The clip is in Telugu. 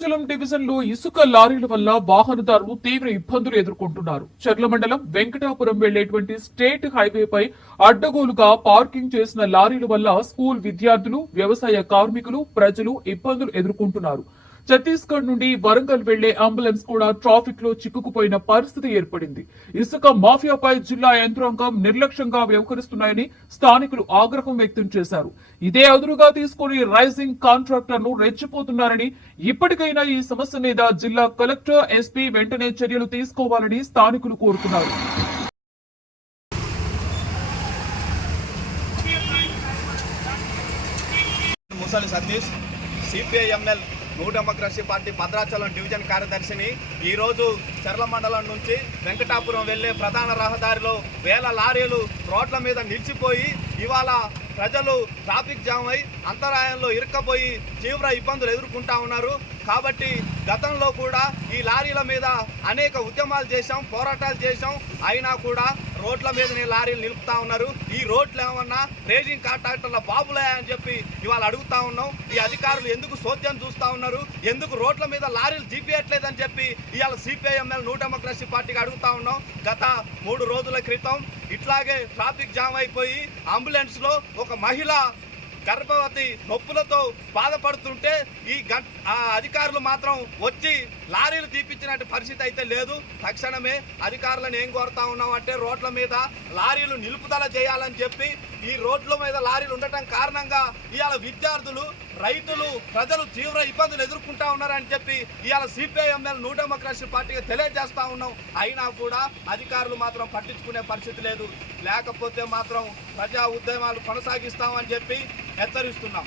చలం డివిజన్లో ఇసుక లారీల వల్ల వాహనదారులు తీవ్ర ఇబ్బందులు ఎదుర్కొంటున్నారు. చర్ల మండలం వెంకటాపురం వెళ్ళేటువంటి స్టేట్ హైవేపై అడ్డగోలుగా పార్కింగ్ చేసిన లారీల వల్ల స్కూల్ విద్యార్థులు వ్యవసాయ కార్మికులు ప్రజలు ఇబ్బందులు ఎదుర్కొంటున్నారు. ఛత్తీస్గఢ్ నుండి వరంగల్ వెళ్ళే అంబులెన్స్ కూడా ట్రాఫిక్లో చిక్కుకుపోయిన పరిస్థితి ఏర్పడింది. ఇసుక మాఫియాపై జిల్లా యంత్రాంగం నిర్లక్ష్యంగా వ్యవహరిస్తున్నాయని స్థానికులు ఆగ్రహం వ్యక్తం చేశారు. ఇదే అదురుగా తీసుకుని రైజింగ్ కాంట్రాక్టర్లు రెచ్చిపోతున్నారని ఇప్పటికైనా ఈ సమస్య మీద జిల్లా కలెక్టర్ ఎస్పీ వెంటనే చర్యలు తీసుకోవాలని స్థానికులు కోరుతున్నారు. ముసలి Satish. CPIML new democracy party Bhadrachalam division కార్యదర్శిని ఈరోజు చర్ల మండలం నుంచి వెంకటాపురం వెళ్ళే ప్రధాన రహదారిలో వేల లారీలు రోడ్ల మీద నిలిచిపోయి ఇవాళ ప్రజలు ట్రాఫిక్ జామ్ అయి అంతరాయంలో ఇరుక్కపోయి తీవ్ర ఇబ్బందులు ఎదుర్కొంటా ఉన్నారు. కాబట్టి గతంలో కూడా ఈ లారీల మీద అనేక ఉద్యమాలు చేశాం పోరాటాలు చేశాం. అయినా కూడా రోడ్ల మీదనే లారీలు నిలుపుతా ఉన్నారు. ఈ రోడ్లు ఏమన్నా రేజింగ్ కాంట్రాక్టర్ల బాబులే అని చెప్పి ఇవాళ అడుగుతా ఉన్నాం. ఈ అధికారులు ఎందుకు సోద్యం చూస్తూ ఉన్నారు? ఎందుకు రోడ్ల మీద లారీలు జీపీయట్లేదని చెప్పి ఇవాళ సిపిఐఎంఎల్ న్యూ డెమోక్రసీ పార్టీకి అడుగుతా ఉన్నాం. గత మూడు రోజుల క్రితం ఇట్లాగే ట్రాఫిక్ జామ్ అయిపోయి అంబులెన్స్లో ఒక మహిళ గర్భవతి నొప్పులతో బాధపడుతుంటే ఈ గం అధికారులు మాత్రం వచ్చి లారీలు తీపించినట్టు పరిస్థితి అయితే లేదు. తక్షణమే అధికారులను ఏం కోరుతా ఉన్నాం అంటే రోడ్ల మీద లారీలు నిలుపుదల చేయాలని చెప్పి ఈ రోడ్ల మీద లారీలు ఉండటం కారణంగా ఇవాళ విద్యార్థులు రైతులు ప్రజలు తీవ్ర ఇబ్బందులు ఎదుర్కొంటా ఉన్నారని చెప్పి ఇవాళ సిపిఐఎంఎల్ న్యూ డెమోక్రసీ పార్టీకి తెలియజేస్తా ఉన్నాం. అయినా కూడా అధికారులు మాత్రం పట్టించుకునే పరిస్థితి లేదు. లేకపోతే మాత్రం ప్రజా ఉద్యమాలు కొనసాగిస్తామని చెప్పి హెచ్చరిస్తున్నాం.